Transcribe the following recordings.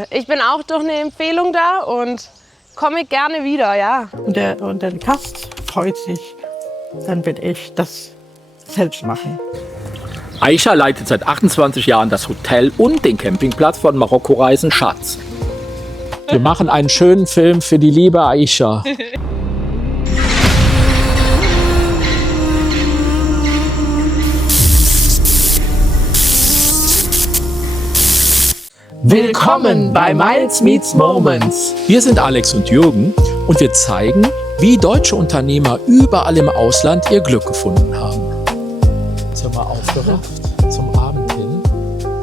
Ich bin auch durch eine Empfehlung da und komme gerne wieder, ja. Und der Gast freut sich, dann will ich das selbst machen. Aisha leitet seit 28 Jahren das Hotel und den Campingplatz von Marokko-Reisen Schatz. Wir machen einen schönen Film für die liebe Aisha. Willkommen bei Miles Meets Moments. Wir sind Alex und Jürgen und wir zeigen, wie deutsche Unternehmer überall im Ausland ihr Glück gefunden haben. Jetzt haben wir aufgerafft, zum Abend hin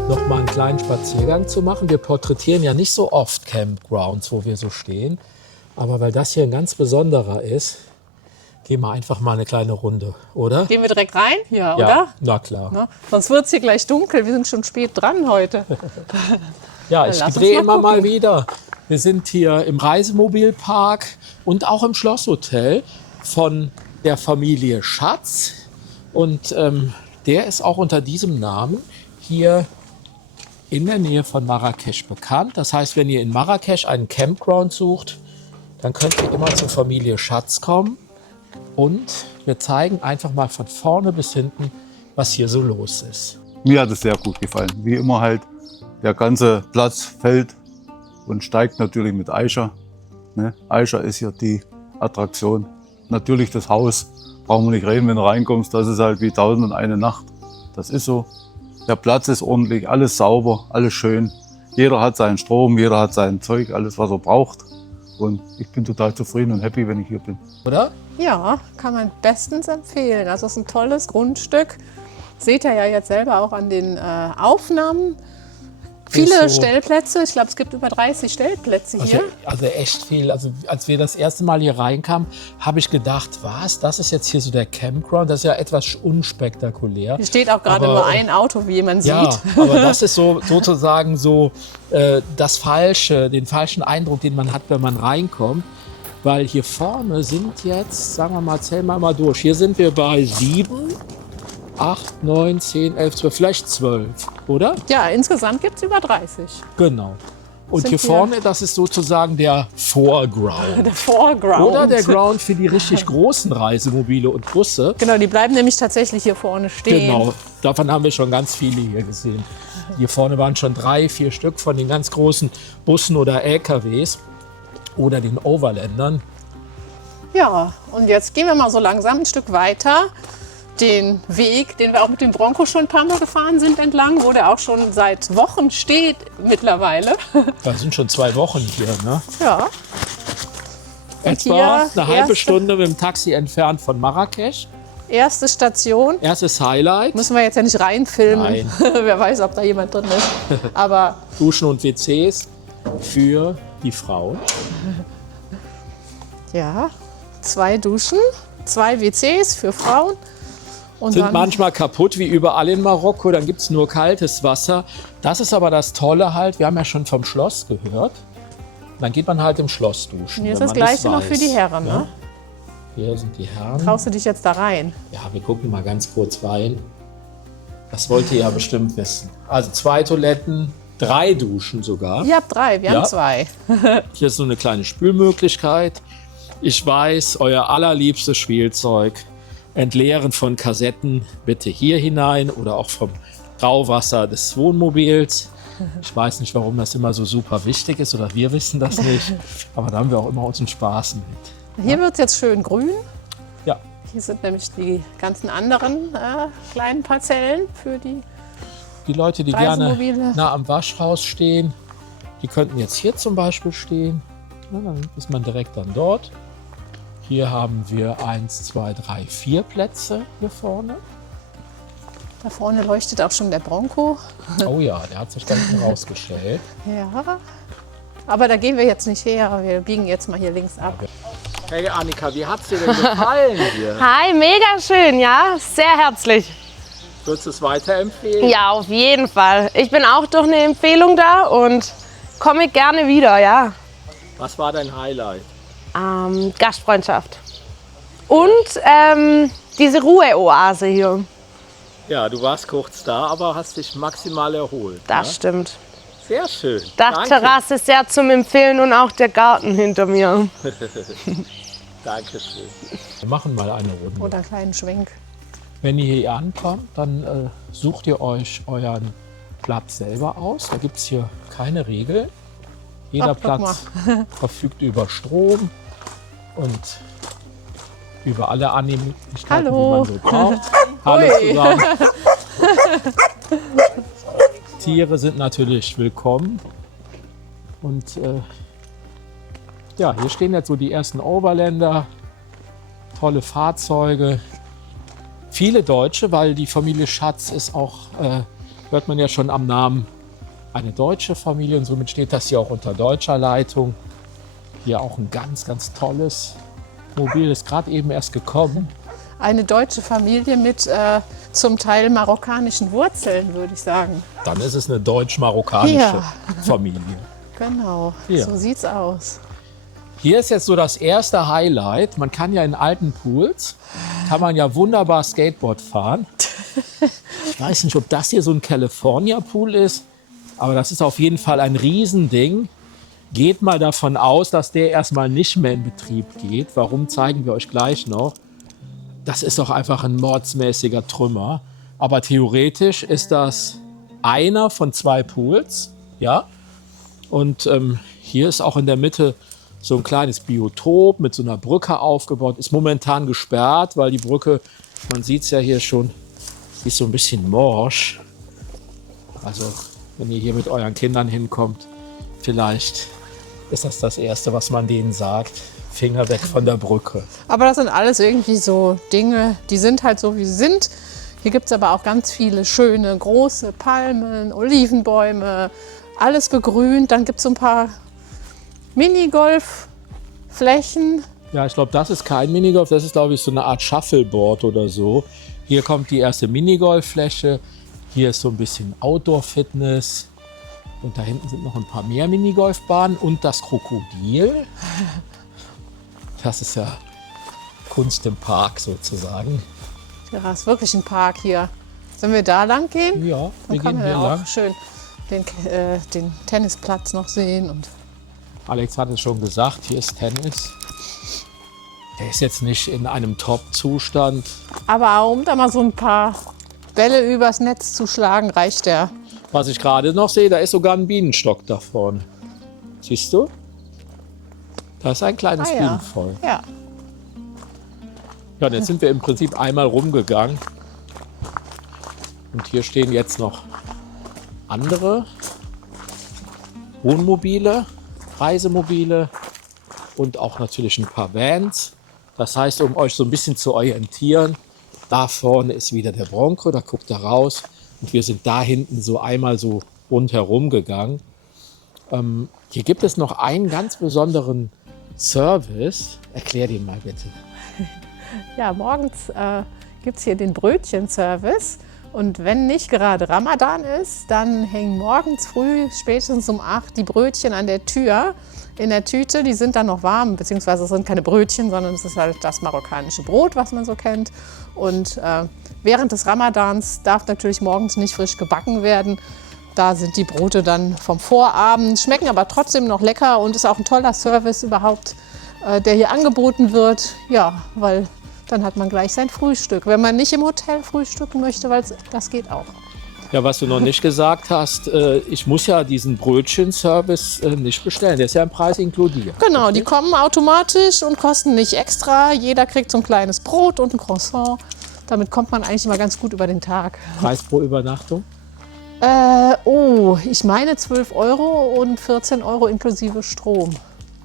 noch mal einen kleinen Spaziergang zu machen. Wir porträtieren ja nicht so oft Campgrounds, wo wir so stehen. Aber weil das hier ein ganz besonderer ist, gehen wir einfach mal eine kleine Runde, oder? Gehen wir direkt rein? Ja, Ja, oder? na klar. Na, sonst wird es hier gleich dunkel. Wir sind schon spät dran heute. Ja, ich lass uns drehe mal immer mal gucken. wieder. Wir sind hier im Reisemobilpark und auch im Schlosshotel von der Familie Schatz. Und der ist auch unter diesem Namen hier in der Nähe von Marrakesch bekannt. Das heißt, wenn ihr in Marrakesch einen Campground sucht, dann könnt ihr immer zur Familie Schatz kommen. Und wir zeigen einfach mal von vorne bis hinten, was hier so los ist. Mir hat es sehr gut gefallen. Wie immer halt, der ganze Platz fällt und steigt natürlich mit Aisha. Ne? Aisha ist hier die Attraktion. Natürlich das Haus, brauchen wir nicht reden, wenn du reinkommst, das ist halt wie 1001 Nacht. Das ist so. Der Platz ist ordentlich, alles sauber, alles schön. Jeder hat seinen Strom, jeder hat sein Zeug, alles was er braucht. Und ich bin total zufrieden und happy, wenn ich hier bin. Oder? Ja, kann man bestens empfehlen. Also es ist ein tolles Grundstück. Seht ihr ja jetzt selber auch an den Aufnahmen. Viele so. Stellplätze. Ich glaube, es gibt über 30 Stellplätze hier. Also echt viel. Also als wir das erste Mal hier reinkamen, habe ich gedacht, was? Das ist jetzt hier so der Campground. Das ist ja etwas unspektakulär. Hier steht auch gerade Aber, nur ein Auto, wie man Ja, sieht. aber das ist so sozusagen so das Falsche, den falschen Eindruck, den man hat, wenn man reinkommt. Weil hier vorne sind jetzt, sagen wir mal, zählen wir mal durch. Hier sind wir bei 7, 8, 9, 10, 11, 12, vielleicht 12, oder? Ja, insgesamt gibt es über 30. Genau. Und Sind hier wir- vorne, das ist sozusagen der Foreground. Der Foreground. Oder der Ground für die richtig großen Reisemobile und Busse. Genau, die bleiben nämlich tatsächlich hier vorne stehen. Genau, davon haben wir schon ganz viele hier gesehen. Hier vorne waren schon 3, 4 Stück von den ganz großen Bussen oder LKWs oder den Overländern. Ja, und jetzt gehen wir mal so langsam ein Stück weiter. Den Weg, den wir auch mit dem Bronco schon ein paar Mal gefahren sind entlang, wo der auch schon seit Wochen steht mittlerweile. Da sind schon 2 Wochen hier, ne? Ja. Etwa hier eine halbe erste- Stunde mit dem Taxi entfernt von Marrakesch. Erste Station. Erstes Highlight, Müssen wir jetzt ja nicht reinfilmen. Nein. Wer weiß, ob da jemand drin ist. Aber Duschen und WCs für die Frauen. ja, 2 Duschen, 2 WCs für Frauen. Und Sind dann, manchmal kaputt, wie überall in Marokko. Dann gibt es nur kaltes Wasser. Das ist aber das Tolle halt. Wir haben ja schon vom Schloss gehört. Dann geht man halt im Schloss duschen. hier ist wenn das man Gleiche noch für weiß, die Herren. Ne? Hier sind die Herren. Traust du dich jetzt da rein? Ja, wir gucken mal ganz kurz rein. Das wollt ihr ja bestimmt wissen. Also 2 Toiletten, 3 Duschen sogar. Ihr habt 3, wir Ja. haben 2. Hier ist so eine kleine Spülmöglichkeit. Ich weiß, euer allerliebstes Spielzeug. Entleeren von Kassetten bitte hier hinein oder auch vom Grauwasser des Wohnmobils. Ich weiß nicht, warum das immer so super wichtig ist oder wir wissen das nicht. Aber da haben wir auch immer unseren Spaß mit. Hier wird es jetzt schön grün. Ja, Hier sind nämlich die ganzen anderen kleinen Parzellen für die. die Leute, die gerne Reisemobile. nah am Waschhaus stehen, die könnten jetzt hier zum Beispiel stehen. Ja, dann ist man direkt dann dort. Hier haben wir 1, 2, 3, 4 Plätze hier vorne. Da vorne leuchtet auch schon der Bronco. Oh ja, der hat sich da hinten rausgestellt. Ja. Aber da gehen wir jetzt nicht her. Wir biegen jetzt mal hier links ab. Hey Annika, wie hat's dir denn gefallen hier? Hi, mega schön, ja, sehr herzlich. Würdest du es weiterempfehlen? Ja, auf jeden Fall. Ich bin auch durch eine Empfehlung da und komme gerne wieder, ja. Was war dein Highlight? Gastfreundschaft. Und diese Ruheoase hier. Ja, du warst kurz da, aber hast dich maximal erholt. Das ne? stimmt. Sehr schön. Dachterrasse ist sehr zum Empfehlen und auch der Garten hinter mir. Dankeschön. Wir machen mal eine Runde. Oder einen kleinen Schwenk. Wenn ihr hier ankommt, dann sucht ihr euch euren Platz selber aus. Da gibt es hier keine Regeln. Jeder Ach, guck Platz verfügt über Strom und über alle Annehmlichkeiten, Hallo. die man so braucht. Hallo zusammen. Tiere sind natürlich willkommen. Und ja, hier stehen jetzt so die ersten Overländer. Tolle Fahrzeuge. Viele Deutsche, weil die Familie Schatz ist auch, hört man ja schon am Namen, eine deutsche Familie. Und somit steht das hier auch unter deutscher Leitung. Hier auch ein ganz, ganz tolles Mobil, ist gerade eben erst gekommen. Eine deutsche Familie mit zum Teil marokkanischen Wurzeln, würde ich sagen. Dann ist es eine deutsch-marokkanische Ja. Familie. Genau, Ja. so sieht's aus. Hier ist jetzt so das erste Highlight. Man kann ja in alten Pools, kann man ja wunderbar Skateboard fahren. Ich weiß nicht, ob das hier so ein California Pool ist, aber das ist auf jeden Fall ein Riesending. Geht mal davon aus, dass der erstmal nicht mehr in Betrieb geht. Warum, zeigen wir euch gleich noch. Das ist doch einfach ein mordsmäßiger Trümmer. Aber theoretisch ist das einer von 2 Pools. Ja? Und hier ist auch in der Mitte so ein kleines Biotop mit so einer Brücke aufgebaut. Ist momentan gesperrt, weil die Brücke, man sieht es ja hier schon, ist so ein bisschen morsch. Also wenn ihr hier mit euren Kindern hinkommt, vielleicht ist das das Erste, was man denen sagt. Finger weg von der Brücke. Aber das sind alles irgendwie so Dinge, die sind halt so, wie sie sind. Hier gibt es aber auch ganz viele schöne, große Palmen, Olivenbäume, alles begrünt. Dann gibt es so ein paar Minigolfflächen. Ja, ich glaube, das ist kein Minigolf, das ist, glaube ich, so eine Art Shuffleboard oder so. Hier kommt die erste Minigolffläche. Hier ist so ein bisschen Outdoor-Fitness. Und da hinten sind noch ein paar mehr Minigolfbahnen und das Krokodil. Das ist ja Kunst im Park sozusagen. Ja, ist wirklich ein Park hier. Sollen wir da lang gehen? Ja, Dann wir kann gehen man hier ja lang. auch schön den Tennisplatz noch sehen. Und Alex hat es schon gesagt, hier ist Tennis. Der ist jetzt nicht in einem Top-Zustand. aber um da mal so ein paar Bälle übers Netz zu schlagen, reicht der. Was ich gerade noch sehe, da ist sogar ein Bienenstock da vorne. Siehst du? Da ist ein kleines Ah, ja. Bienenvolk. Ja. Ja, und jetzt sind wir im Prinzip einmal rumgegangen. Und hier stehen jetzt noch andere Wohnmobile, Reisemobile und auch natürlich ein paar Vans. Das heißt, um euch so ein bisschen zu orientieren, da vorne ist wieder der Bronco, da guckt er raus. Und wir sind da hinten so einmal so rundherum gegangen. Hier gibt es noch einen ganz besonderen Service. Erklär den mal bitte. Ja, morgens gibt es hier den Brötchenservice. Und wenn nicht gerade Ramadan ist, dann hängen morgens früh, spätestens um 8, die Brötchen an der Tür in der Tüte. Die sind dann noch warm, beziehungsweise es sind keine Brötchen, sondern es ist halt das marokkanische Brot, was man so kennt. Und während des Ramadans darf natürlich morgens nicht frisch gebacken werden. Da sind die Brote dann vom Vorabend, schmecken aber trotzdem noch lecker und ist auch ein toller Service überhaupt, der hier angeboten wird. Ja, weil dann hat man gleich sein Frühstück. Wenn man nicht im Hotel frühstücken möchte, weil das geht auch. Ja, was du noch nicht gesagt hast, ich muss ja diesen Brötchenservice nicht bestellen. Der ist ja im Preis inkludiert. Genau, die kommen automatisch und kosten nicht extra. Jeder kriegt so ein kleines Brot und ein Croissant. Damit kommt man eigentlich immer ganz gut über den Tag. Preis pro Übernachtung? Ich meine 12 Euro und 14 Euro inklusive Strom.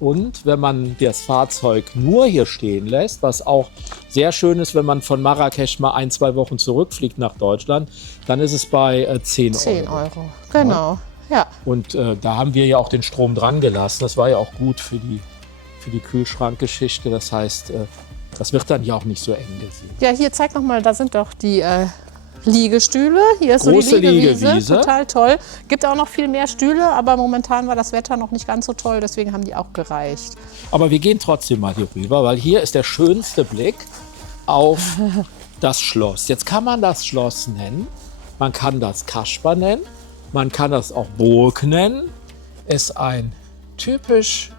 Und wenn man das Fahrzeug nur hier stehen lässt, was auch sehr schön ist, wenn man von Marrakesch mal 1-2 Wochen zurückfliegt nach Deutschland, dann ist es bei 10 Euro. 10 Euro, genau. Ja. Und da haben wir ja auch den Strom dran gelassen. Das war ja auch gut für die Kühlschrankgeschichte. Das heißt, das wird dann ja auch nicht so eng gesehen. Ja, hier zeig noch mal, da sind doch die Liegestühle. Hier ist Große so die Liegewiese. Liegewiese. Total toll. Gibt auch noch viel mehr Stühle, aber momentan war das Wetter noch nicht ganz so toll, deswegen haben die auch gereicht. Aber wir gehen trotzdem mal hier rüber, weil hier ist der schönste Blick auf das Schloss. Jetzt kann man das Schloss nennen, man kann das Kaschba nennen, Man kann das auch Burg nennen. Ist ein typisch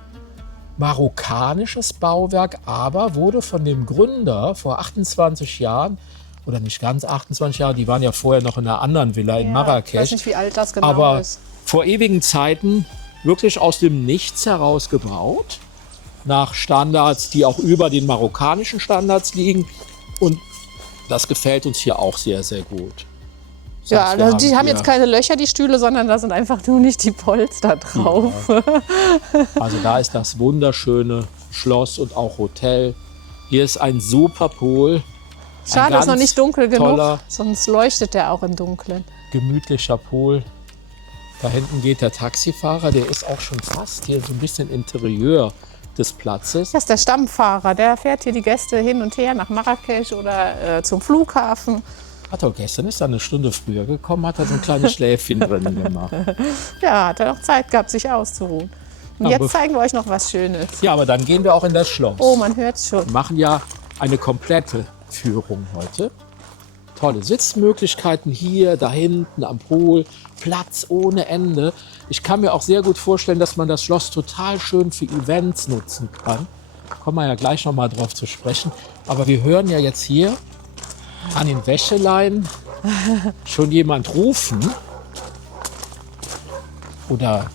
marokkanisches Bauwerk, aber wurde von dem Gründer vor 28 Jahren, oder nicht ganz 28 Jahre, die waren ja vorher noch in einer anderen Villa in Ich Marrakesch. weiß nicht, wie alt das genau aber ist. vor ewigen Zeiten wirklich aus dem Nichts heraus gebaut. Nach Standards, die auch über den marokkanischen Standards liegen. Und das gefällt uns hier auch sehr, sehr gut. Das Ja, heißt, wir also die haben hier- jetzt keine Löcher, die Stühle, sondern da sind einfach nur nicht die Polster drauf. Also da ist das wunderschöne Schloss und auch Hotel. Hier ist ein super Pool. Schade, ist noch ganz nicht dunkel genug, toller, sonst leuchtet der auch im Dunkeln. gemütlicher Pool. Da hinten geht der Taxifahrer, der ist auch schon fast hier so ein bisschen Interieur des Platzes. Das ist der Stammfahrer, der fährt hier die Gäste hin und her nach Marrakesch oder zum Flughafen. Hat er gestern, ist er eine Stunde früher gekommen, hat er so ein kleines Schläfchen drin gemacht. Ja, hat er noch Zeit gehabt, sich auszuruhen. Und Ja, jetzt zeigen wir euch noch was Schönes. Ja, aber dann gehen wir auch in das Schloss. Oh, man hört's schon. Wir machen ja eine komplette Führung heute. Tolle Sitzmöglichkeiten hier, da hinten am Pool, Platz ohne Ende. Ich kann mir auch sehr gut vorstellen, dass man das Schloss total schön für Events nutzen kann. Kommen wir ja gleich noch mal drauf zu sprechen. Aber wir hören ja jetzt hier an den Wäscheleinen schon jemand rufen. Oder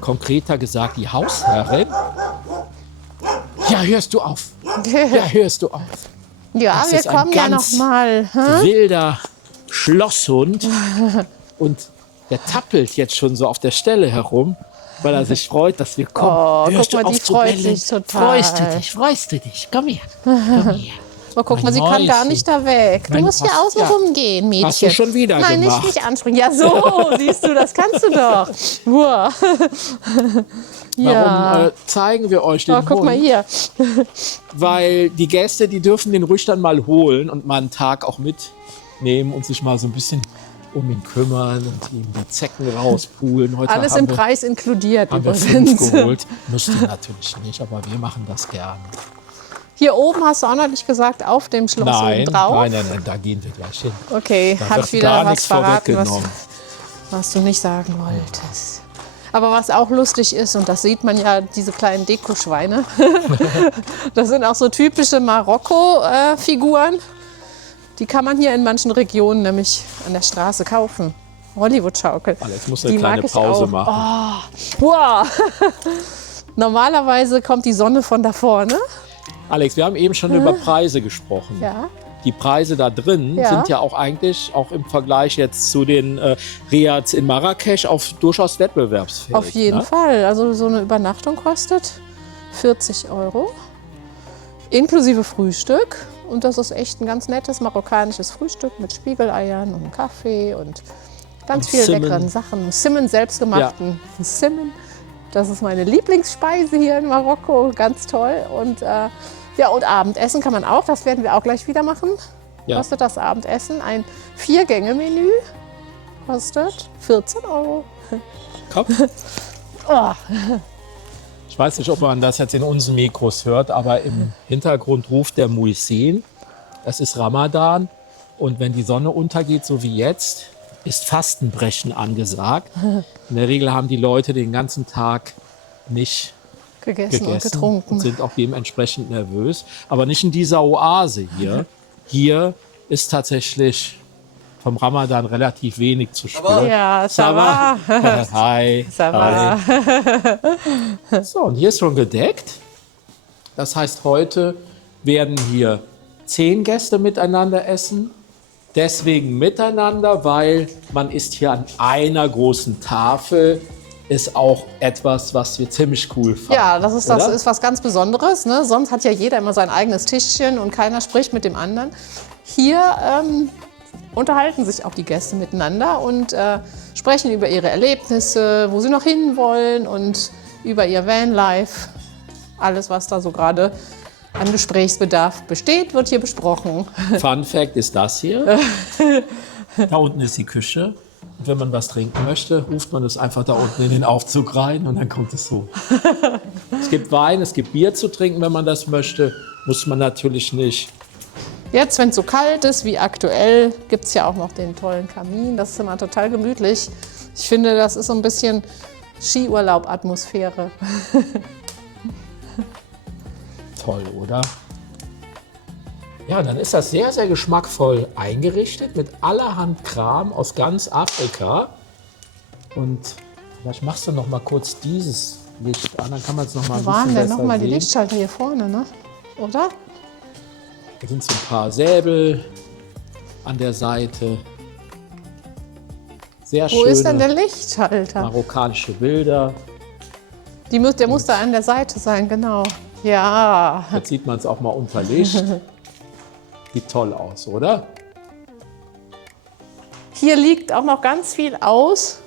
konkreter gesagt die Hausherrin. Ja, hörst du auf. Ja, hörst du auf. Ja, Das wir ist ein kommen ja noch ganz mal. Wilder Schlosshund. Und der tappelt jetzt schon so auf der Stelle herum, weil er sich freut, dass wir kommen. Oh, Hörst guck du mal, die auf zu freut bellen? sich total. Freust du dich? Komm her. Komm her. Aber guck mal, Mein sie kann gar Mäuschen. nicht da weg. Du Mein musst hier Ach, außen ja. rumgehen, Mädchen. Hast du schon wieder Nein, gemacht. nicht anspringen. Ja, so, siehst du, das kannst du doch. Uah. Warum zeigen wir euch den Oh, guck Hund? mal hier. Weil die Gäste, die dürfen den ruhig dann mal holen und mal einen Tag auch mitnehmen und sich mal so ein bisschen um ihn kümmern und ihm die Zecken rauspulen. Heute Alles haben im wir- Preis inkludiert Haben wir 5 übrigens. geholt. Müsst ihr natürlich nicht, aber wir machen das gerne. Hier oben hast du auch noch nicht gesagt, auf dem Schloss oben drauf. nein, da gehen wir gleich hin. Okay, Da hat wird wieder gar was nichts verraten, was, vorweggenommen. was du nicht sagen wolltest. Aber was auch lustig ist, und das sieht man ja, diese kleinen Dekoschweine, das sind auch so typische Marokko-Figuren. Die kann man hier in manchen Regionen nämlich an der Straße kaufen. Hollywood-Schaukel. Alex muss eine Die kleine mag ich Pause auch. machen. Wow. Normalerweise kommt die Sonne von da vorne. Alex, wir haben eben schon über Preise gesprochen. Ja. Die Preise da drin Ja. sind ja auch eigentlich, auch im Vergleich jetzt zu den Riads in Marrakesch, durchaus wettbewerbsfähig. Auf jeden ne? Fall. Also so eine Übernachtung kostet 40 €. Inklusive Frühstück. Und das ist echt ein ganz nettes marokkanisches Frühstück mit Spiegeleiern und Kaffee und ganz Und viel Simmen. leckeren Sachen. Simmen, selbstgemachten Simmen. Das ist meine Lieblingsspeise hier in Marokko. Ganz toll. Und ja, und Abendessen kann man auch. Das werden wir auch gleich wieder machen. Ja. Kostet das Abendessen ein 4-Gänge-Menü. Kostet 14 €. Komm. Oh. Ich weiß nicht, ob man das jetzt in unseren Mikros hört, aber im Hintergrund ruft der Muezzin. Es ist Ramadan und wenn die Sonne untergeht, so wie jetzt, ist Fastenbrechen angesagt. In der Regel haben die Leute den ganzen Tag nicht Gegessen und gegessen getrunken. und sind auch dementsprechend nervös. Aber nicht in dieser Oase hier. Hier ist tatsächlich vom Ramadan relativ wenig zu spüren. Ja, ça va. Hi. Ça va. Hi. So, und hier ist schon gedeckt. Das heißt, heute werden hier 10 Gäste miteinander essen. Deswegen miteinander, weil man isst hier an einer großen Tafel. Ist auch etwas, was wir ziemlich cool fanden. Ja, das ist oder? was ganz Besonderes. Ne? Sonst hat ja jeder immer sein eigenes Tischchen und keiner spricht mit dem anderen. Hier unterhalten sich auch die Gäste miteinander und sprechen über ihre Erlebnisse, wo sie noch hinwollen und über ihr Vanlife. Alles, was da so gerade an Gesprächsbedarf besteht, wird hier besprochen. Fun Fact ist das hier. Da unten ist die Küche. Und wenn man was trinken möchte, ruft man es einfach da unten in den Aufzug rein und dann kommt es so. Es gibt Wein, es gibt Bier zu trinken, wenn man das möchte. Muss man natürlich nicht Jetzt, wenn es so kalt ist wie aktuell, gibt es ja auch noch den tollen Kamin. Das ist immer total gemütlich. Ich finde, das ist so ein bisschen Skiurlaub-Atmosphäre. Toll, oder? Ja, dann ist das sehr, sehr geschmackvoll eingerichtet mit allerhand Kram aus ganz Afrika. Und vielleicht machst du noch mal kurz dieses Licht an, dann kann man es noch mal ein Wo waren bisschen denn besser noch mal die sehen. Lichtschalter hier vorne, ne? Oder? Da sind so ein paar Säbel an der Seite. Sehr Wo ist denn schöne der Lichtschalter? marokkanische Bilder. Der muss da an der Seite sein, genau. Ja. Jetzt sieht man es auch mal unter Licht. Sieht toll aus, oder? Hier liegt auch noch ganz viel aus,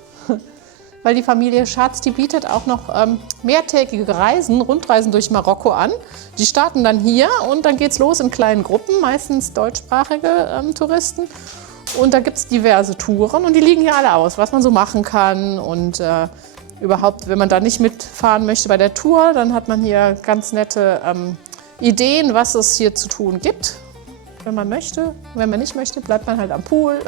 weil die Familie Schatz, die bietet auch noch mehrtägige Reisen, Rundreisen durch Marokko an. Die starten dann hier und dann geht's los in kleinen Gruppen, meistens deutschsprachige Touristen. Und da gibt es diverse Touren und die liegen hier alle aus, was man so machen kann. Und überhaupt, wenn man da nicht mitfahren möchte bei der Tour, dann hat man hier ganz nette Ideen, was es hier zu tun gibt. Wenn man möchte. Wenn man nicht möchte, bleibt man halt am Pool.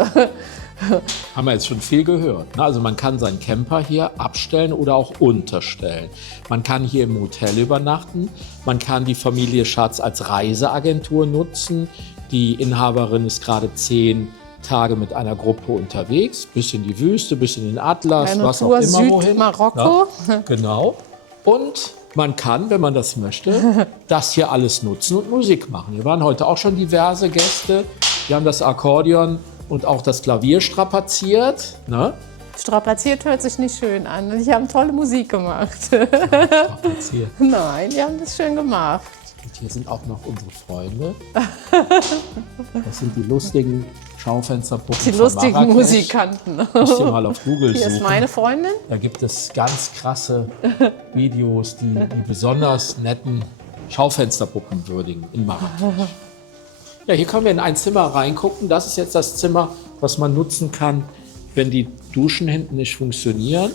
Haben wir jetzt schon viel gehört. Also man kann seinen Camper hier abstellen oder auch unterstellen. Man kann hier im Hotel übernachten. Man kann die Familie Schatz als Reiseagentur nutzen. Die Inhaberin ist gerade 10 Tage mit einer Gruppe unterwegs. Bis in die Wüste, bis in den Atlas, Eine was Tour auch immer wohin. Südmarokko. Ja, genau. Und man kann, wenn man das möchte, das hier alles nutzen und Musik machen. Hier waren heute auch schon diverse Gäste. Wir haben das Akkordeon und auch das Klavier strapaziert. Ne? Strapaziert hört sich nicht schön an. Die haben tolle Musik gemacht. Strapaziert. Nein, die haben das schön gemacht. Und hier sind auch noch unsere Freunde. Das sind die lustigen Schaufensterpuppen Die von lustigen Marrakesch. Musikanten. Müsst ihr mal auf Google Hier suchen. ist meine Freundin. Da gibt es ganz krasse Videos, die besonders netten Schaufensterpuppen würdigen in Marrakesch. Ja, hier können wir in ein Zimmer reingucken. Das ist jetzt das Zimmer, was man nutzen kann, wenn die Duschen hinten nicht funktionieren.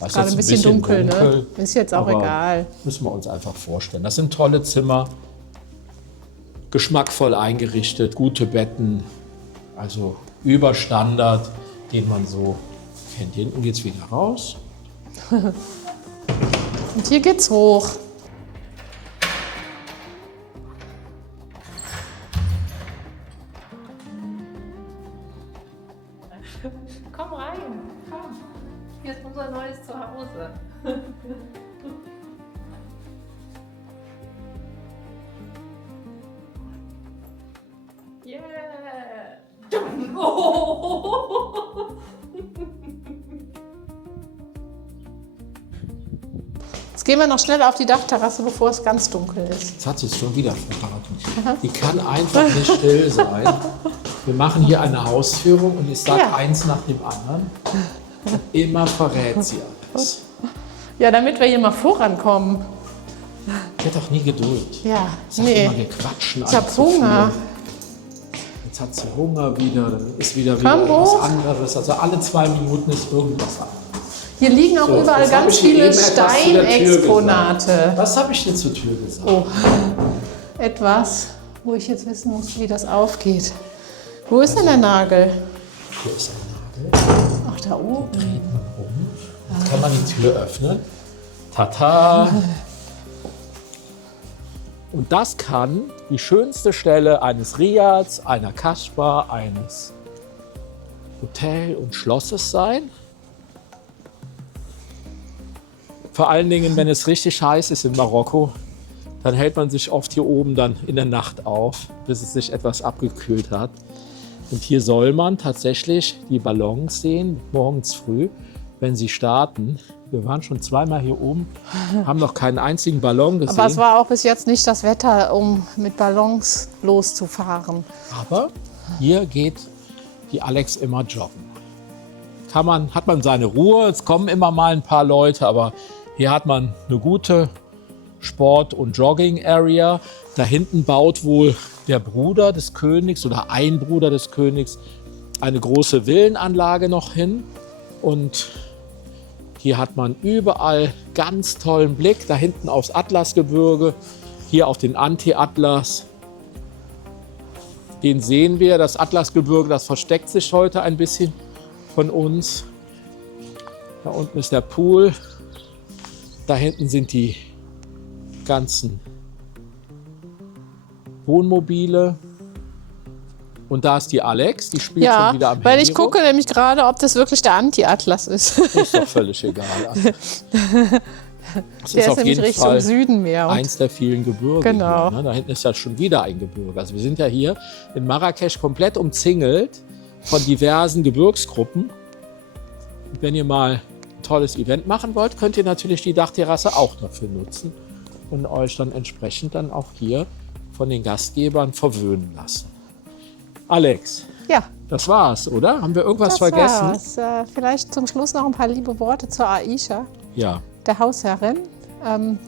Das ist Gerade jetzt ein bisschen dunkel, ne? Ist jetzt auch aber egal. Müssen wir uns einfach vorstellen. Das sind tolle Zimmer, geschmackvoll eingerichtet, gute Betten, also über Standard, den man so kennt. Hier hinten geht es wieder raus. Und hier geht's hoch. Komm rein, komm. Hier ist unser neues Zuhause. Yeah. Oh. Jetzt gehen wir noch schnell auf die Dachterrasse, bevor es ganz dunkel ist. Jetzt hat sie es schon wieder verraten. Die kann einfach nicht still sein. Wir machen hier eine Hausführung und ich sage Ja. eins nach dem anderen. Und immer verrät sie alles. Ja, damit wir hier mal vorankommen. Die hat doch nie Geduld. Ja, Sag immer, nee. wir quatschen Ich habe Hunger. Jetzt hat sie Hunger wieder, dann ist wieder Komm was hoch. anderes. Also alle 2 Minuten ist irgendwas anderes. Hier liegen auch So, überall jetzt hab ganz ich dir viele eben etwas zu der Tür Steinexponate. gesagt. Was habe ich dir zur Tür gesagt? Oh, etwas, wo ich jetzt wissen muss, wie das aufgeht. Wo ist denn der Nagel? Hier ist ein Nagel. Ach, da oben. Jetzt kann man die Tür öffnen. Tata! Und das kann die schönste Stelle eines Riads, einer Kasbah, eines Hotel und Schlosses sein. Vor allen Dingen, wenn es richtig heiß ist in Marokko, dann hält man sich oft hier oben dann in der Nacht auf, bis es sich etwas abgekühlt hat. Und hier soll man tatsächlich die Ballons sehen, morgens früh, wenn sie starten. Wir waren schon 2-mal hier oben, haben noch keinen einzigen Ballon gesehen. Aber es war auch bis jetzt nicht das Wetter, um mit Ballons loszufahren. Aber hier geht die Alex immer joggen. Hat man seine Ruhe, es kommen immer mal ein paar Leute, aber hier hat man eine gute Sport- und Jogging-Area. Da hinten baut wohl der Bruder des Königs oder ein Bruder des Königs eine große Villenanlage noch hin. Und hier hat man überall ganz tollen Blick. Da hinten aufs Atlasgebirge, hier auf den Anti-Atlas. Den sehen wir, das Atlasgebirge, das versteckt sich heute ein bisschen von uns. Da unten ist der Pool. Da hinten sind die ganzen Wohnmobile. Und da ist die Alex, die spielt schon wieder am Handy. Weil ich gucke nämlich gerade, ob das wirklich der Anti-Atlas ist. Ist doch völlig egal. Das Der ist auf nämlich jeden Richtung Fall Süden mehr. Und eins der vielen Gebirge. Genau. Hier, ne? Da hinten ist ja schon wieder ein Gebirge. Also wir sind ja hier in Marrakesch komplett umzingelt von diversen Gebirgsgruppen. Und wenn ihr mal ein tolles Event machen wollt, könnt ihr natürlich die Dachterrasse auch dafür nutzen und euch dann entsprechend dann auch hier von den Gastgebern verwöhnen lassen. Alex, ja, das war's, oder? Haben wir irgendwas vergessen? war's. Vielleicht zum Schluss noch ein paar liebe Worte zur Aisha, Ja. der Hausherrin.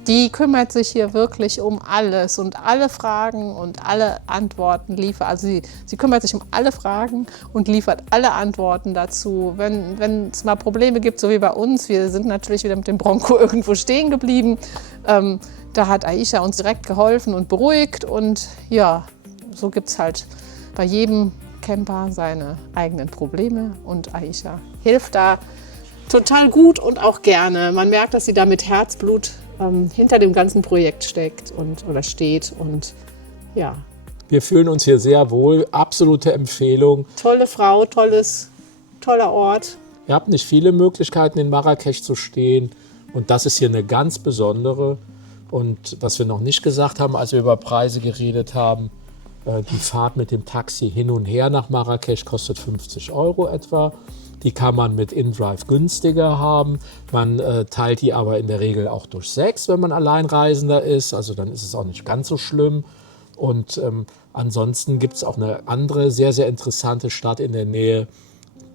Die kümmert sich hier wirklich um alles und alle Fragen und alle Antworten liefert. Also sie kümmert sich um alle Fragen und liefert alle Antworten dazu. Wenn es mal Probleme gibt, so wie bei uns, wir sind natürlich wieder mit dem Bronco irgendwo stehen geblieben, da hat Aisha uns direkt geholfen und beruhigt. Und ja, so gibt es halt bei jedem Camper seine eigenen Probleme und Aisha hilft da total gut und auch gerne. Man merkt, dass sie da mit Herzblut hinter dem ganzen Projekt steckt oder steht. Und ja, Wir fühlen uns hier sehr wohl. Absolute Empfehlung. tolle Frau, toller Ort. Ihr habt nicht viele Möglichkeiten, in Marrakesch zu stehen. Und das ist hier eine ganz besondere. Und was wir noch nicht gesagt haben, als wir über Preise geredet haben, die Fahrt mit dem Taxi hin und her nach Marrakesch kostet 50 € etwa. Die kann man mit InDrive günstiger haben. Man teilt die aber in der Regel auch durch 6, wenn man Alleinreisender ist. Also dann ist es auch nicht ganz so schlimm. Und ansonsten gibt es auch eine andere sehr, sehr interessante Stadt in der Nähe.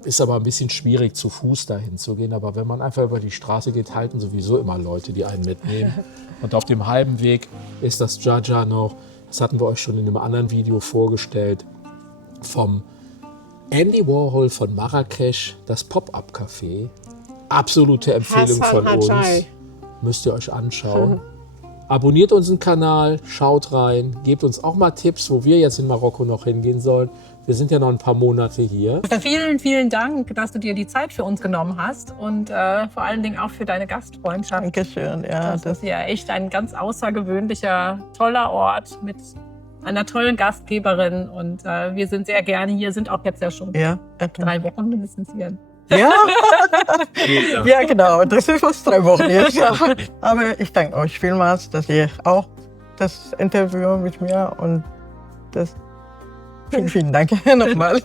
Ist aber ein bisschen schwierig, zu Fuß dahin zu gehen. Aber wenn man einfach über die Straße geht, halten sowieso immer Leute, die einen mitnehmen. Und auf dem halben Weg ist das Djadja noch. Das hatten wir euch schon in einem anderen Video vorgestellt. Vom Andy Warhol von Marrakesch, das Pop-Up-Café. Absolute Empfehlung Hassan von uns. Hadjai. Müsst ihr euch anschauen. Abonniert unseren Kanal, schaut rein, gebt uns auch mal Tipps, wo wir jetzt in Marokko noch hingehen sollen. Wir sind ja noch ein paar Monate hier. Vielen, vielen Dank, dass du dir die Zeit für uns genommen hast und vor allen Dingen auch für deine Gastfreundschaft. Dankeschön. Ja, Das ist ja echt ein ganz außergewöhnlicher, toller Ort mit einer tollen Gastgeberin. Und wir sind sehr gerne hier, sind auch jetzt ja schon ja, 3 Wochen mindestens hier. ja. Ja, genau. Das sind fast 3 Wochen jetzt. Aber ich danke euch vielmals, dass ihr auch das Interview mit mir und das. Vielen, vielen Dank nochmal.